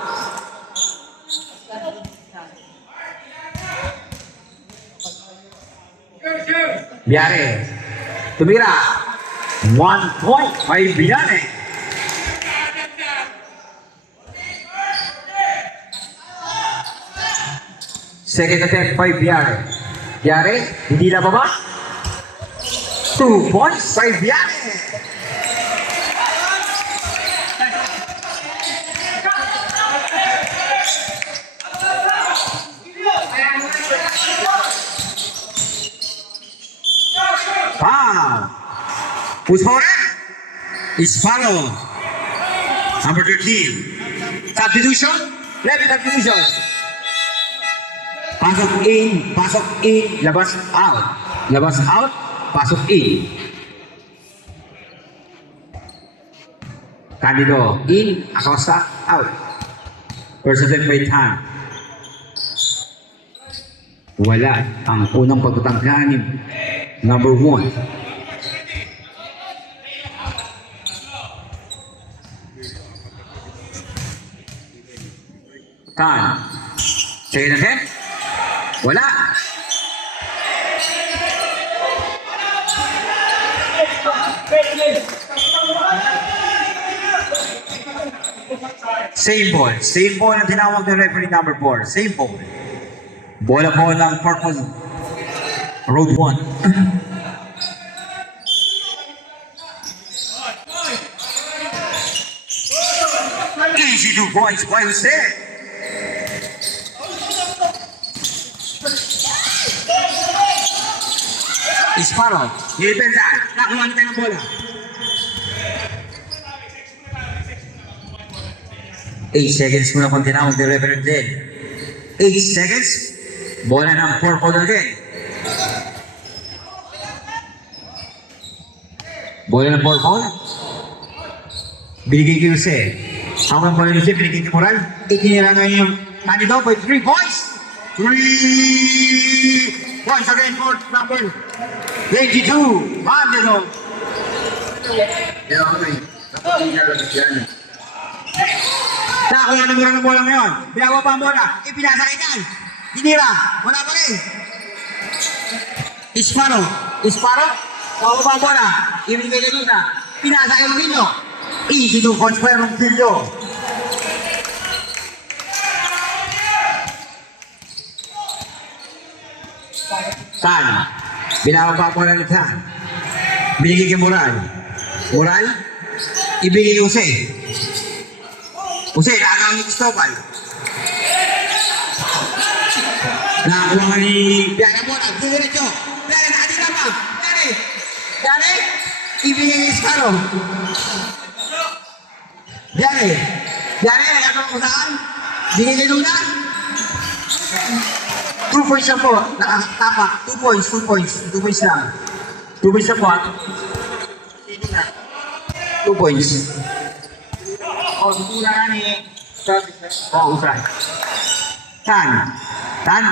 Biare. Tumira. 1 point by Biare. Second attempt by Biare. Biare, hindi na baba. 2 points by Biare. Who's for it? Sparrow. Number 13. Substitution. Left substitution. Pasok in, labas out. Labas out, pasok in. Candido in, Acosta out. First attempt by time. Wala ang unang pagtatangka ni number 1. Tan. Second attempt. Wala. Same ball. Same ball ang tinawag ng referee number 4. Same ball. Bola-bola ang purple. Road 1. Easy 2 points by Jose. Isparo. Nilipensa. Nakuha nito ng bola. 8 seconds muna kung tinawag ni Reverend din. 8 seconds. Bola ng purple again. Bola ng purple. Binigay kay Jose. Habang bola ni Jose, binigay kay Moral. Itinira ngayon yung kandidato by 3 points. 3 points again for number 22. Bandero. Nakakuha na mura ng bola ngayon. Binawa pa ang bola. Ipinasakitan. Hinira. Wala pa rin. Isparo. Isparo. Nakakuha pa ang bola. Ibigay ka doon na. Pinasakay ng Pino. Easy to transfer ng Pino. Tan. Binawa pa ang bola ni Tan. Binigay kay Moral. Moral. Ibigay kay Jose. Jose, nakagawa ni Cristobal. Nakakuha ni Bianca Mora. Diretso. Bianca, nakatira pa. Bianca. Bianca. Ibigay ni Isparo. Bianca. Bianca, nakagawa ko saan? Bigay kay Luna. 2 points na po. Nakatapak. 2 points. 2 points. 2 points lang. 2 points na po. 2 points. Oh, hindi na ni oh, usay. Tan. Tan.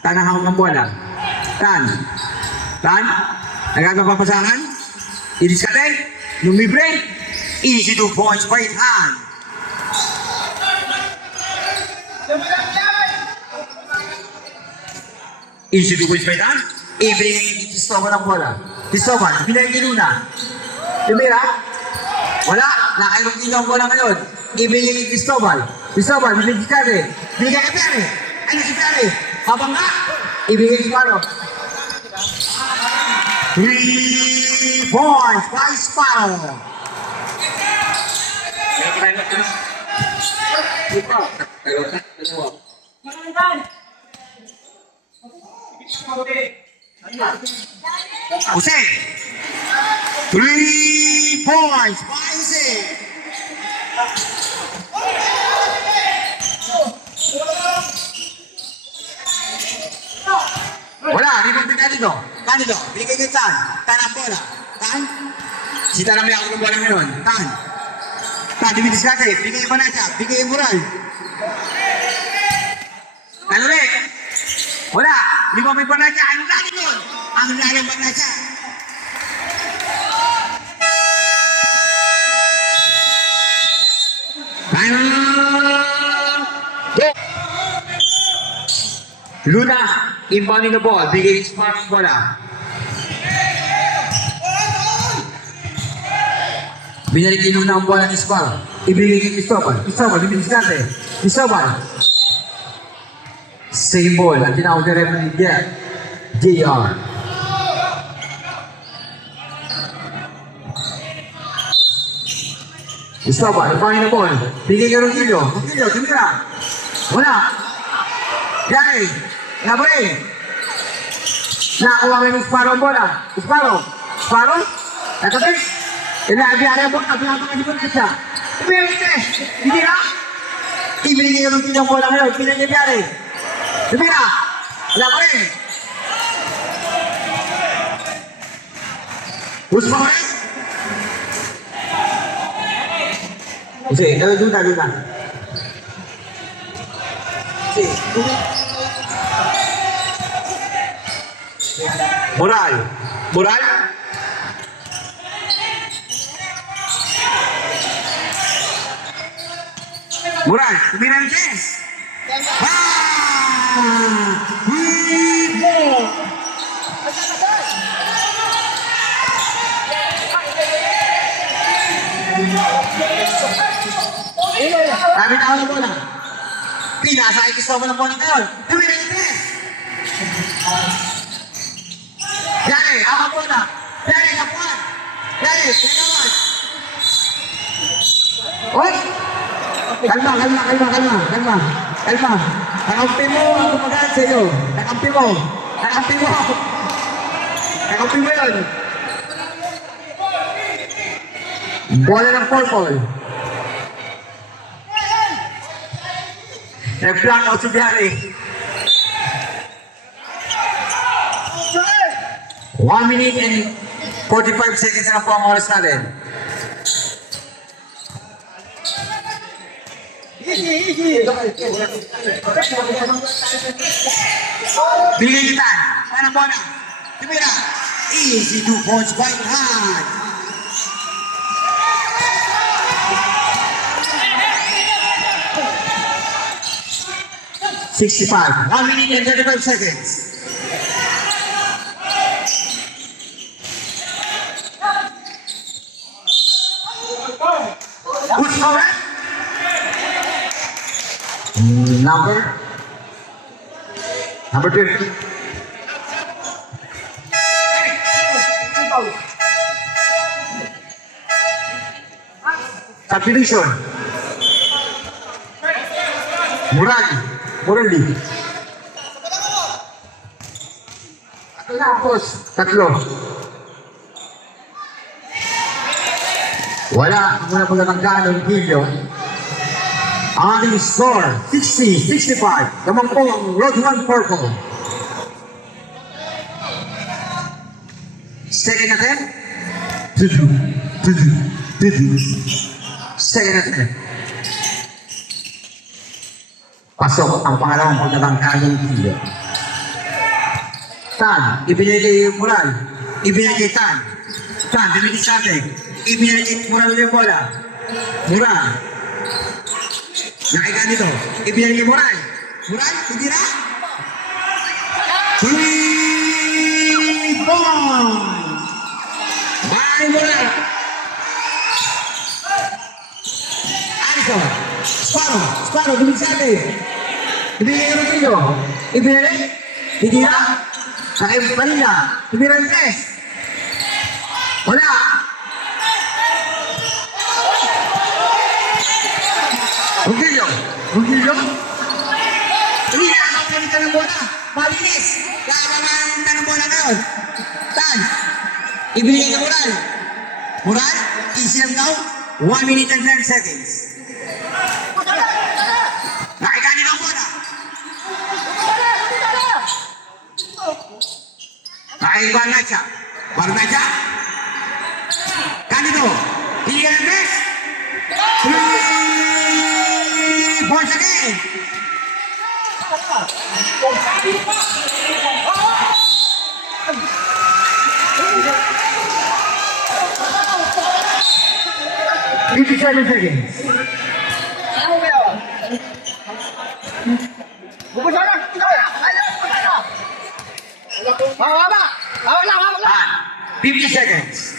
Tan ang hawak ng bola. Tan. Tan. Nagagawa papasangan. Iliskate. Lumibre. Easy 2 points by Tan. Easy 2 points by Tan. Ibigay yung Cristobal ng bola. Cristobal, pinay kay Luna. Lumira. Wala. Nakairong din ang bola ngayon. Ibigay ni Cristobal. Cristobal, bibigay si Kare. Bigay kay Pere. Ano si Pere? Habang nga. Ibigay si Paro. 3 points by Sparo. Jose. 3 points by Jose. Wala, rebound din dito. Kanino? Binigay kay Tan. Tan ang bola. Tan? Si Tan ang may ako ng bola ngayon. Tan. Tan, dumitis ka kayo. Bigay yung Banasya. Bigay yung Moral. Ano rin? Wala. Rebound may Banasya. Ano lagi nun? Ang lagi ng Banasya. Luna, inbounding the ball. Bigay yung Spark bola. Binalik ni Luna ang bola ni Spark. Ibigay kay Cristobal. Cristobal, bibilis natin. Cristobal. Same ball. Ang tinawag na referee niya. JR. Cristobal, inbounding the ball. Bigay kay Rogelio. Rogelio, tumira. Wala. Gary. Nabre. Nakakuha kayo ng Sparrow ang bola. Sparrow. Sparrow. Natabi. Inaabiyari ang bola. Pinapakasi po na siya. Ibigay. Hindi na. Ibigay kayo ng tinang bola ngayon. Pinag-ibiyari. Hindi na. Wala pa rin. Gusto mo rin? Kasi, doon na. Kasi, Moral. Moral. Moral. Tumirantes. Sabi na ako na bola. Pinasa ay gusto mo ng bola ngayon. Tumirantes. Yari, ako bola. Yari, kapuan. Yari, kailangan. Oy! Kalma. Nakampi mo ang kumagaan sa iyo. Nakampi mo yun. Bola ng purple. Nag-flank out si Biari. 1 minute and 45 seconds na po ang oras natin. Bilitan. Sana bola. Tumira. Easy 2 points by hand. $65. 1 minute and 35 seconds. Who's correct? Number 20. Substitution. Morali. Tatlo. Wala. Ang muna pagkatanggaan ng Gilio. Ang ating score, 60-65. Naman po ang Road 1 Purple. Second natin. Second natin. Pasok ang pangalawang pagkatangkaan ng Gilio. Tan, ibinigay kay Moral. Ibinigay kay Tan. Tan, binigay sa atin. Ibinigay kay Moral yung bola. Moral. Nakaiga nito. Ibigay ni Moral. Moral, hindi na. 3 points. Bye, Moral. Alison. Sparrow, bumig sa atin. Ibigay ni Rodrigo. Ibigay. Hindi na. Nakaiba Manila. Ibigay ni Tres. Wala. Rugilio. Hindi na ako pinita ng bola. Malinis. Kakabahan ka ng bola ngayon. Tan. Ibigay ka Moral. Moral, easy lang daw. 1 minute and 10 seconds. Nakikanin ang bola. Nakaiba na siya. Barnaja. Kanito. Bigyan ng best. 3 points again. $57 seconds. And 50 seconds.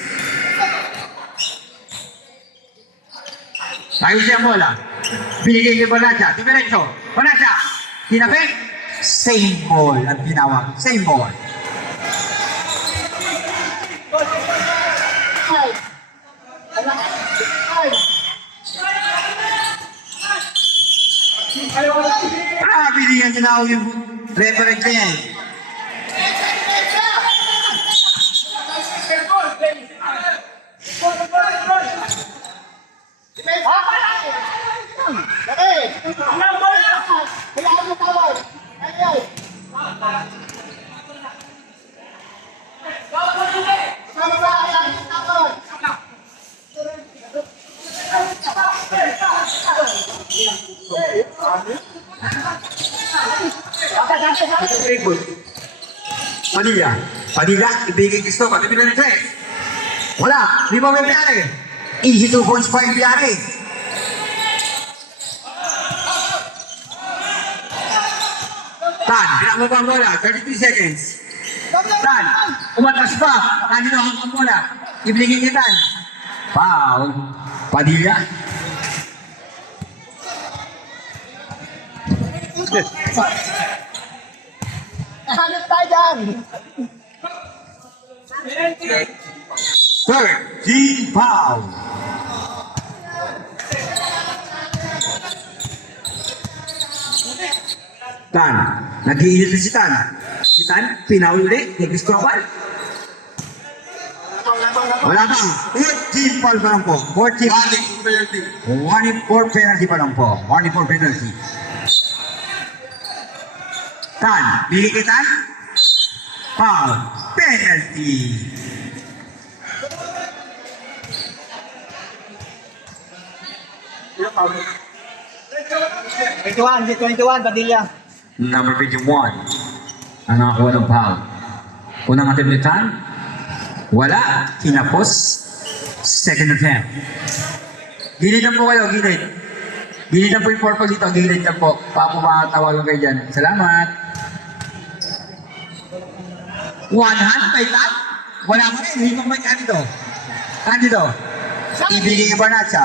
Ayos siya bola. Binigay niya Bonaccia. Diretso. Bonaccia. Tinapik. Same ball ang tinawag. Same ball. Binigyan tinawag yung referee niya. Padilla. Padilla, ibigay gusto. Pati-bilang ng 3. Wala. Rebound may Biare. Easy 2 points pa yung Biare. Tan, pinakababa ang bola. 33 seconds. Tan, umatras pa. Nandito ang bola. Ibigay kay Tan. Foul. Padilla. Hanap tayo dyan! Third, team foul. Tan, nag-iinit na si Tan. Si Tan, pinaul ulit. Kay Cristobal. Wala pa. Third team foul pa lang po. Fourth team. 1-4 penalty pa lang po. 1-4 penalty. Tan, bili kay Tan. Foul. Penalty. Di 21, Padilla. Number 21. Ang nakakuha ng foul. Unang attempt ni Tan. Wala. Kinapos. Second attempt. Gilid lang po kayo, gilid. Gilid lang po yung purple dito. Gilid lang po. Papumatawagan kayo dyan. Salamat. One hand kay Tan. Wala pa rin. Hindi mo may Candido. Candido. Ibigay yung Barnacha.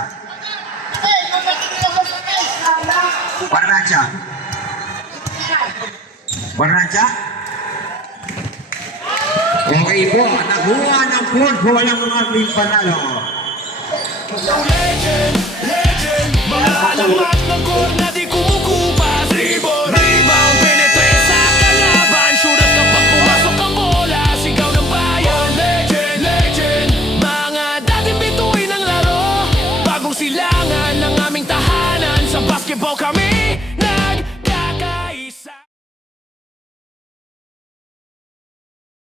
Barnacha. Barnacha. Okay po. Nakuha ng fourth. Walang mga big panalo. Legend, legend, mga alamat ng goal na di kumukupas. Rebound, penetrate sa kalaban. Surat kapag pumasok ang bola, sigaw ng bayan. Legend, legend, mga dating bituin ng laro. Bagong silangan ng aming tahanan. Sa basketball kami